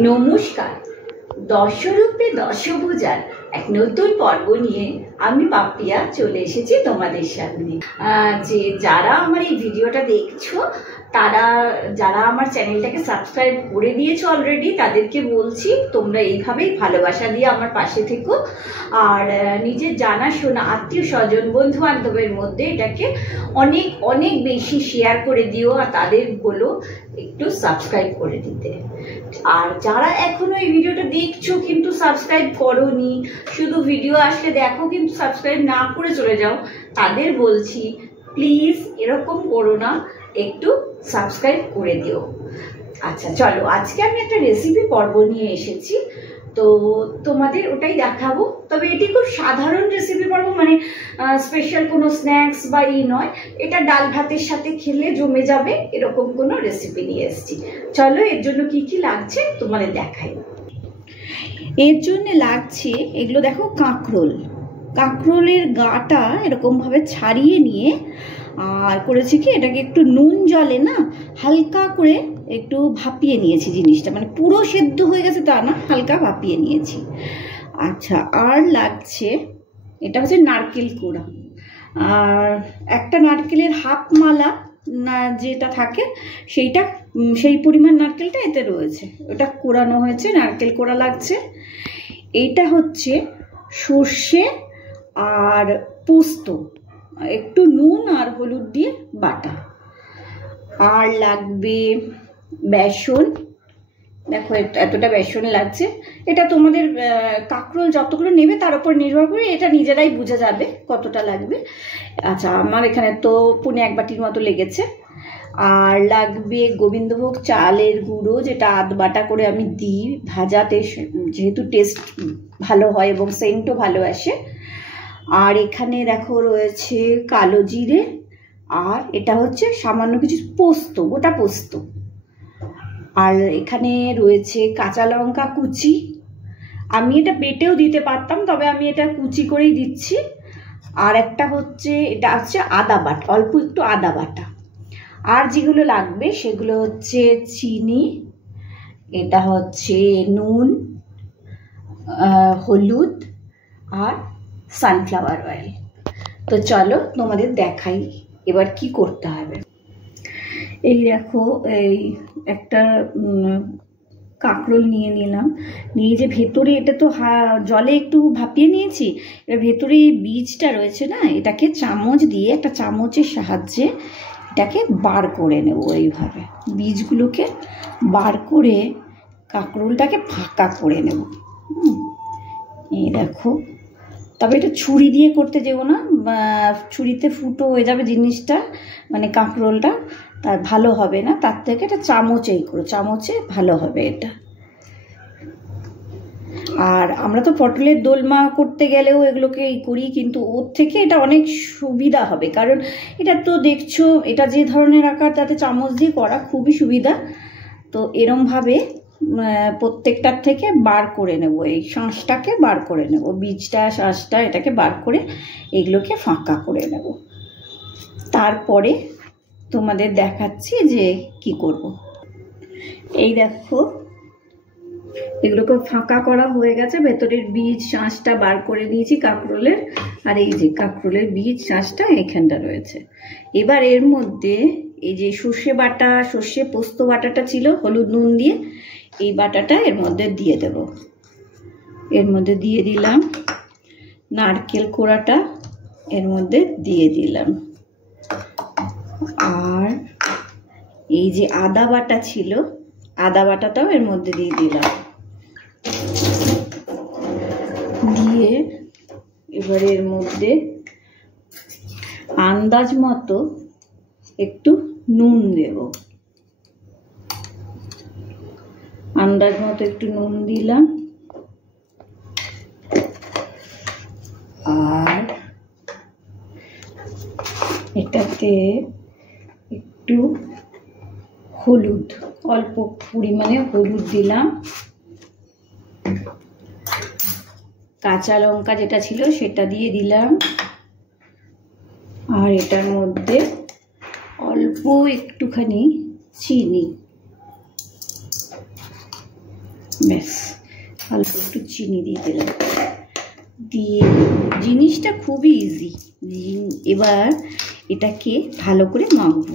নমস্কার, দশরূপে দশভুজার এক নতুন পর্ব নিয়ে আমি পাপিয়া চলে এসেছি তোমাদের সামনে। যে যারা আমার এই ভিডিওটা দেখছো, তারা যারা আমার চ্যানেলটাকে সাবস্ক্রাইব করে দিয়েছো অলরেডি, তাদেরকে বলছি তোমরা এইভাবেই ভালোবাসা দিয়ে আমার পাশে থেকো। আর নিজের জানাশোনা আত্মীয় স্বজন বন্ধু বান্ধবের মধ্যে এটাকে অনেক অনেক বেশি শেয়ার করে দিও, আর তাদের বলো একটু সাবস্ক্রাইব করে দিতে। আর যারা এখনো এই ভিডিওটা দেখছো কিন্তু সাবস্ক্রাইব করোনি, শুধু ভিডিও আসলে দেখো কিন্তু সাবস্ক্রাইব না করে চলে যাও, তাদের বলছি প্লিজ এরকম করো না, একটু সাবস্ক্রাইব করে দিও। আচ্ছা চলো, আজকে আমি একটা রেসিপি পর্ব নিয়ে এসেছি, তো তোমাদের ওটাই দেখাবো। তবে এটি খুব সাধারণ রেসিপি পর্ব, মানে স্পেশাল কোনো স্ন্যাক্স বা নয়। এটা ডাল ভাতের সাথে খেলে জমে যাবে এরকম কোনো রেসিপি নিয়ে এসেছি। চলো এর জন্য কি কি লাগছে তোমাদের দেখাই। এর জন্য লাগছে এগুলো দেখো, কাঁকরোলের গাটা এরকমভাবে ছাড়িয়ে নিয়ে, আর করেছি কি এটাকে একটু নুন জলে না হালকা করে একটু ভাপিয়ে নিয়েছি জিনিসটা, মানে পুরো সেদ্ধ হয়ে গেছে তা না, হালকা ভাপিয়ে নিয়েছি। আচ্ছা, আর লাগছে এটা হচ্ছে নারকেল কোড়া, আর একটা নারকেলের হাফ মালা না যেটা থাকে সেইটা, সেই পরিমাণ নারকেলটা এতে রয়েছে, ওটা কোড়ানো হয়েছে, নারকেল কোড়া লাগছে। এইটা হচ্ছে সর্ষে আর পোস্ত, একটু নুন আর হলুদ দিয়ে বাটা। আর লাগবে বেসন, দেখো এতটা বেসন লাগছে। এটা তোমাদের কাঁকরোল যতগুলো নেবে তার উপর নির্ভর করে এটা নিজেরাই বুঝে যাবে কতটা লাগবে। আচ্ছা, আমার এখানে তো পৌনে 1 বাটির মতো লেগেছে। আর লাগবে গোবিন্দভোগ চালের গুঁড়ো, যেটা আধ বাটা করে আমি দিই ভাজাতে, যেহেতু টেস্ট ভালো হয় এবং সেন্টও ভালো আসে। আর এখানে দেখো রয়েছে কালো জিরে, আর এটা হচ্ছে সামান্য কিছু পোস্ত, গোটা পোস্ত। আর এখানে রয়েছে কাঁচা লঙ্কা কুচি, আমি এটা বেটেও দিতে পারতাম, তবে আমি এটা কুচি করেই দিচ্ছি। আর একটা হচ্ছে এটা হচ্ছে আদা বাটা, অল্প একটু আদা বাটা। আর যেগুলো লাগবে সেগুলো হচ্ছে চিনি, এটা হচ্ছে নুন, হলুদ আর সানফ্লাওয়ার অয়েল। তো চলো তোমাদের দেখাই এবার কি করতে হবে। এই দেখো, এই একটা কাঁকরোল নিয়ে নিলাম, নিয়ে যে ভেতরে এটা তো জলে একটু ভাপিয়ে নিয়েছি, এবার ভেতরে এই বীজটা রয়েছে না, এটাকে চামচ দিয়ে, একটা চামচের সাহায্যে এটাকে বার করে নেব। এইভাবে বীজগুলোকে বার করে কাঁকরোলটাকে ফাঁকা করে নেব। এই দেখো, তবে এটা ছুরি দিয়ে করতে যেও না, ছুরিতে ফুটো হয়ে যাবে জিনিসটা, মানে কাঁকরোলটা, তার ভালো হবে না। তার থেকে এটা চামচেই করো, চামচে ভালো হবে এটা। আর আমরা তো পটলের দোলমা করতে গেলেও এগুলোকে করি, কিন্তু ওর থেকে এটা অনেক সুবিধা হবে, কারণ এটা তো দেখছো এটা যে ধরনের আকার, তাতে চামচ দিয়ে করা খুবই সুবিধা। তো এরমভাবে প্রত্যেকটার থেকে বার করে নেব, এই শাঁসটাকে বার করে নেব, বীজটা শাঁসটা এটাকে বার করে এগুলোকে ফাঁকা করে নেব। তারপরে তোমাদের দেখাচ্ছি যে কি করব। এই দেখো, এগুলোকে ফাঁকা করা হয়ে গেছে, ভেতরের বীজ শাঁসটা বার করে দিয়েছি কাঁকরোলের। আর এই যে কাঁকরোলের বীজ শাঁসটা এখানটা রয়েছে। এবার এর মধ্যে এই যে সর্ষে বাটা, সর্ষে পোস্ত বাটাটা ছিল হলুদ নুন দিয়ে, এই বাটাটা এর মধ্যে দিয়ে দেব। এর মধ্যে দিয়ে দিলাম নারকেল কোড়াটা, এর মধ্যে দিয়ে দিলাম। আর এই যে আদা বাটা ছিল, আদা বাটাটাও এর মধ্যে দিয়ে দিলাম। দিয়ে এবার এর মধ্যে আন্দাজ মতো একটু নুন দেব, আন্দাজ মতো একটু নুন দিলাম। আর এটাতে একটু হলুদ, অল্প পরিমাণে হলুদ দিলাম। কাঁচা লঙ্কা যেটা ছিল সেটা দিয়ে দিলাম। আর এটার মধ্যে অল্প একটুখানি চিনি, ব্যাস অল্প একটু চিনি দিয়ে দিলাম, দিয়ে জিনিসটা খুবই ইজি। এবার এটাকে ভালো করে মাখবো,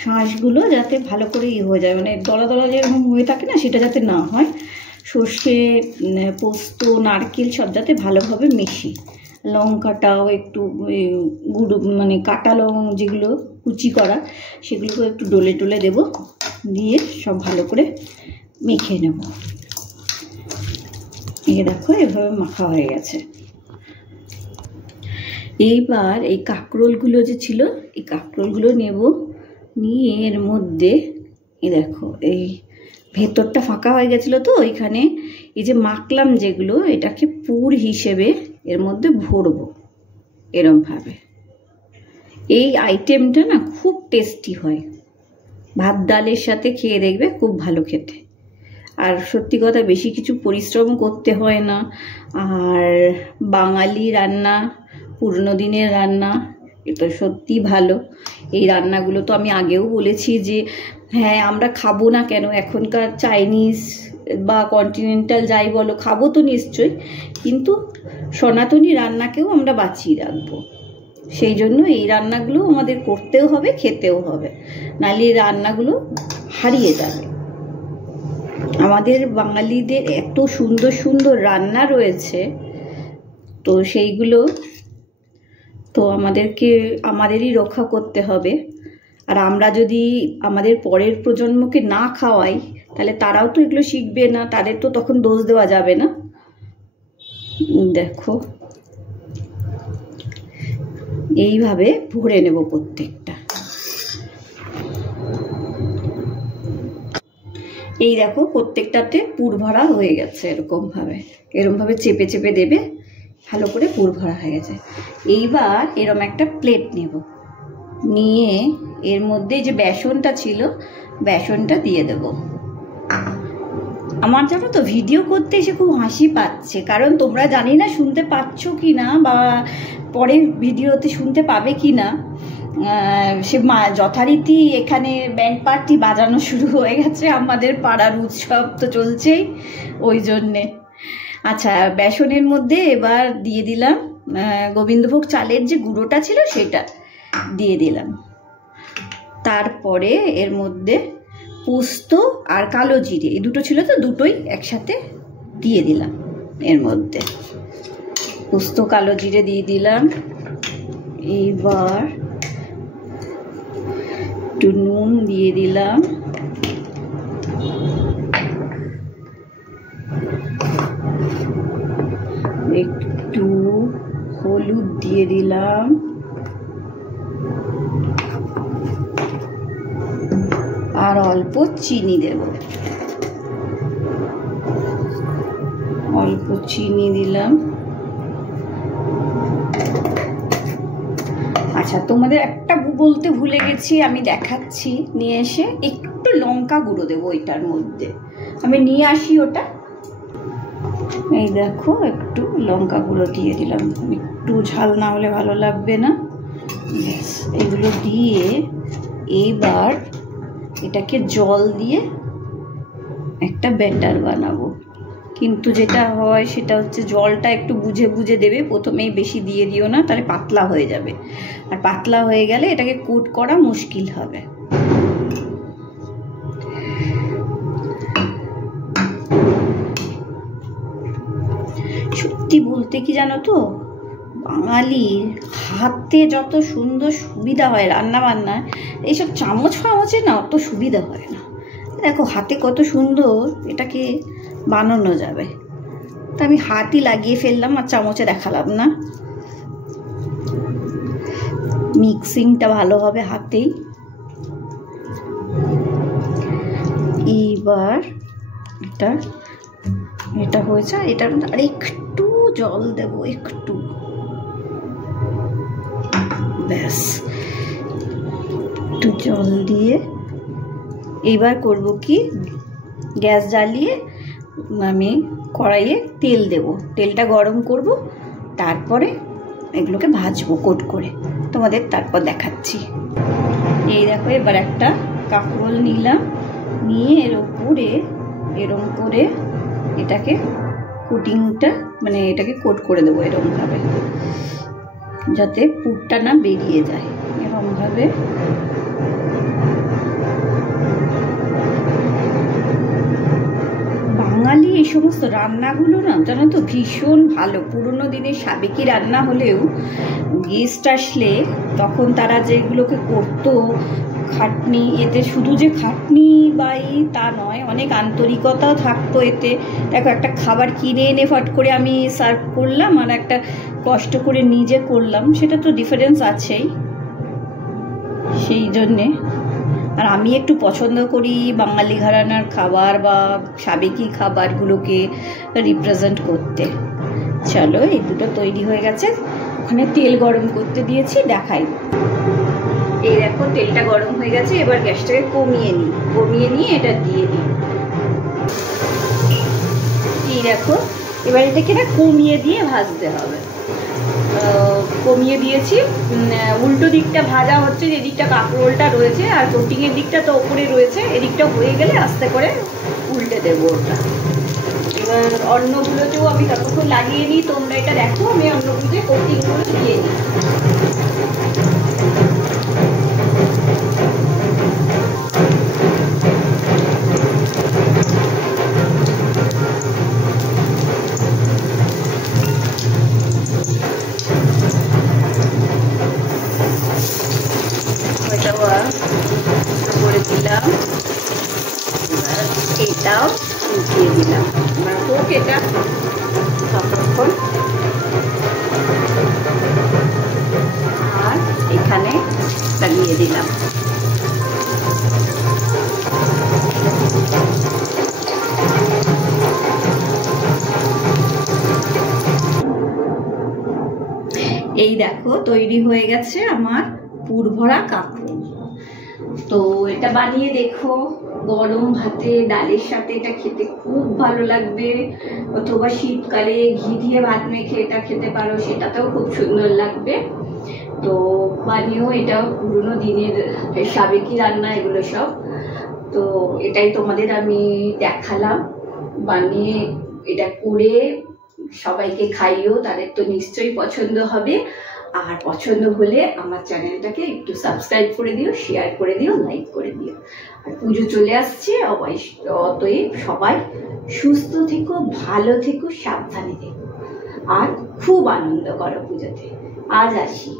শাঁসগুলো যাতে ভালো করে হয়ে যায়, মানে দলা দলা যেরকম হয়ে থাকে না, সেটা যাতে না হয়। সর্ষে, পোস্ত, নারকেল সব যাতে ভালোভাবে মিশি, লঙ্কাটাও একটু গুঁড়ো মানে কাটা লং যেগুলো কুচি করা সেগুলোকেও একটু ডলে ডলে দেবো, দিয়ে সব ভালো করে মেখে নেব। এই দেখো এভাবে মাখা হয়ে গেছে। এইবার এই কাঁকরোলগুলো যে ছিল, এই কাঁকরোলগুলো নেব, নিয়ে এর মধ্যে এই দেখো এই ভেতরটা ফাঁকা হয়ে গেছিলো তো, ওইখানে এই যে মাখলাম যেগুলো, এটাকে পুর হিসেবে এর মধ্যে ভরবো এরমভাবে। এই আইটেমটা না খুব টেস্টি হয়, ভাত ডালের সাথে খেয়ে দেখবে, খুব ভালো খেতে। আর সত্যি কথা বেশি কিছু পরিশ্রম করতে হয় না, আর বাঙালি রান্না, পুরনো দিনের রান্না, এটা সত্যি ভালো। এই রান্নাগুলো তো আমি আগেও বলেছি যে হ্যাঁ আমরা খাবো না কেন, এখনকার চাইনিজ বা কন্টিনেন্টাল যাই বলো খাবো তো নিশ্চয়ই, কিন্তু সনাতনী রান্নাকেও আমরা বাঁচিয়ে রাখবো। সেই জন্য এই রান্নাগুলো আমাদের করতেও হবে, খেতেও হবে, নাহলে এই রান্নাগুলো হারিয়ে যাবে। আমাদের বাঙালিদের এত সুন্দর সুন্দর রান্না রয়েছে, তো সেইগুলো তো আমাদেরই রক্ষা করতে হবে। আর আমরা যদি আমাদের পরের প্রজন্মকে না খাওয়াই, তাহলে তারাও তো এগুলো শিখবে না, তাদের তো তখন দোষ দেওয়া যাবে না। দেখো এইভাবে ভরে নেব প্রত্যেকটা। এই দেখো প্রত্যেকটাতে পুর ভরা হয়ে গেছে, এরকমভাবে চেপে চেপে দেবে, ভালো করে পুর ভরা হয়ে গেছে। এইবার এরম একটা প্লেট নেব, নিয়ে এর মধ্যে যে বেসনটা ছিল, বেসনটা দিয়ে দেব। আমার জানো তো ভিডিও করতে এসে খুব হাসি পাচ্ছে, কারণ তোমরা জানি না শুনতে পাচ্ছ কি না, বা পরে ভিডিওতে শুনতে পাবে কি না। সে যথারীতি এখানে ব্যান্ড পার্টি বাজানো শুরু হয়ে গেছে, আমাদের পাড়ার উৎসব তো চলছেই, ওই জন্যে। আচ্ছা, বেসনের মধ্যে এবার দিয়ে দিলাম গোবিন্দভোগ চালের যে গুঁড়োটা ছিল সেটা দিয়ে দিলাম। তারপরে এর মধ্যে পোস্ত আর কালো জিরে, এই দুটো ছিল তো, দুটোই একসাথে দিয়ে দিলাম। এর মধ্যে পোস্ত কালো জিরে দিয়ে দিলাম। এইবার একটু নুন দিয়ে দিলাম, একটু হলুদ দিয়ে দিলাম, আর অল্প চিনি দেব, অল্প চিনি দিলাম। আচ্ছা, তোমাদের একটা বলতে ভুলে গেছি, আমি দেখাচ্ছি নিয়ে এসে, একটু লঙ্কা গুঁড়ো দেবো এটার মধ্যে, আমি নিয়ে আসি ওটা। এই দেখো একটু লঙ্কা গুঁড়ো দিয়ে দিলাম, একটু ঝাল না হলে ভালো লাগবে না। এগুলো দিয়ে এইবার এটাকে জল দিয়ে একটা ব্যাটার বানাবো। কিন্তু যেটা হয় সেটা হচ্ছে জলটা একটু বুঝে বুঝে দেবে, প্রথমেই বেশি দিয়ে দিও না, তাহলে পাতলা হয়ে যাবে, আর পাতলা হয়ে গেলে এটাকে কুট করা মুশকিল হবে। সত্যি বলতে কি জানো তো, বাঙালির হাতে যত সুন্দর সুবিধা হয় রান্না বান্নায়, এইসব চামচ ফামচে না অত সুবিধা হয় না। দেখো হাতে কত সুন্দর এটাকে বানানো যাবে, তা আমি হাতই লাগিয়ে ফেললাম, আর চামচে দেখালাম না। মিক্সিংটা ভালো হবে হাতেই। এইবার এটা হয়েছে, এটার মধ্যে আর একটু জল দেবো, একটু, ব্যাস একটু জল দিয়ে এইবার করব কি, গ্যাস জ্বালিয়ে আমি কড়াইয়ে তেল দেব, তেলটা গরম করব, তারপরে এগুলোকে ভাজবো কোট করে, তোমাদের তারপর দেখাচ্ছি। এই দেখো এবার একটা কাঁকরোল নিলাম, নিয়ে এর উপরে এরম করে এটাকে কোটিংটা মানে এটাকে কোট করে দেবো এরকমভাবে, যাতে পুরটা না বেরিয়ে যায়। এরকমভাবে বাঙালি এই সমস্ত রান্নাগুলো না জানো তো ভীষণ ভালো। পুরোনো দিনের সাবেকি রান্না হলেও গেস্ট আসলে তখন তারা যেগুলোকে করতো, খাটনি, এতে শুধু যে খাটনি বাই তা নয়, অনেক আন্তরিকতাও থাকতো এতে। দেখো একটা খাবার কিনে এনে ফট করে আমি সার্ভ করলাম আর একটা কষ্ট করে নিজে করলাম, সেটা তো ডিফারেন্স আছেই। সেই জন্যে আর আমি একটু পছন্দ করি বাঙালি ঘরানার খাবার বা সাবেকি খাবারগুলোকে রিপ্রেজেন্ট করতে। চলো এই দুটো তৈরি হয়ে গেছে, ওখানে তেল গরম করতে দিয়েছি, দেখাই। এই দেখো তেলটা গরম হয়ে গেছে, এবার গ্যাসটাকে কমিয়ে নিয়ে এটা দিয়ে দিই। এই দেখো এবার এটাকে না কমিয়ে দিয়ে ভাজতে হবে। কমিয়ে দিয়েছি, উল্টো দিকটা ভাজা হচ্ছে, যেদিকটা কাঁকরোলটা রয়েছে আর কোটিংয়ের দিকটা তো ওপরে রয়েছে, এদিকটা হয়ে গেলে আস্তে করে উল্টে দেবো ওটা। এবার অন্যগুলোতেও আমি ততক্ষণ লাগিয়ে নিই, তোমরা এটা দেখো, আমি অন্যগুলোতে কোটিংগুলো দিয়ে নিই। করে দিলাম, এবার এটাও দিয়ে দিলাম। এবার হোক এটা ততক্ষণ, আর এখানে লাগিয়ে দিলাম। এই দেখো তৈরি হয়ে গেছে আমার পুর ভরা কাঁকরোল। তো এটা বানিয়ে দেখো, গরম ভাতে ডালের সাথে এটা খেতে খুব ভালো লাগবে, অথবা শীতকালে ঘি দিয়ে ভাত মেখে এটা খেতে পারো, সেটাতেও খুব সুন্দর লাগবে। তো বানিয়েও, এটা পুরোনো দিনের সাবেকি রান্না এগুলো সব। তো এটাই তোমাদের আমি দেখালাম, বানিয়ে এটা করে সবাইকে খাইও, তাদের তো নিশ্চয়ই পছন্দ হবে। আর পছন্দ হলে আমার চ্যানেলটাকে একটু সাবস্ক্রাইব করে দিও, শেয়ার করে দিও, লাইক করে দিও। আর পুজো চলে আসছে, অতএব সবাই সুস্থ থেকো, ভালো থেকো, সাবধানে থেকো, আর খুব আনন্দ করো পুজোতে। আজ আসি।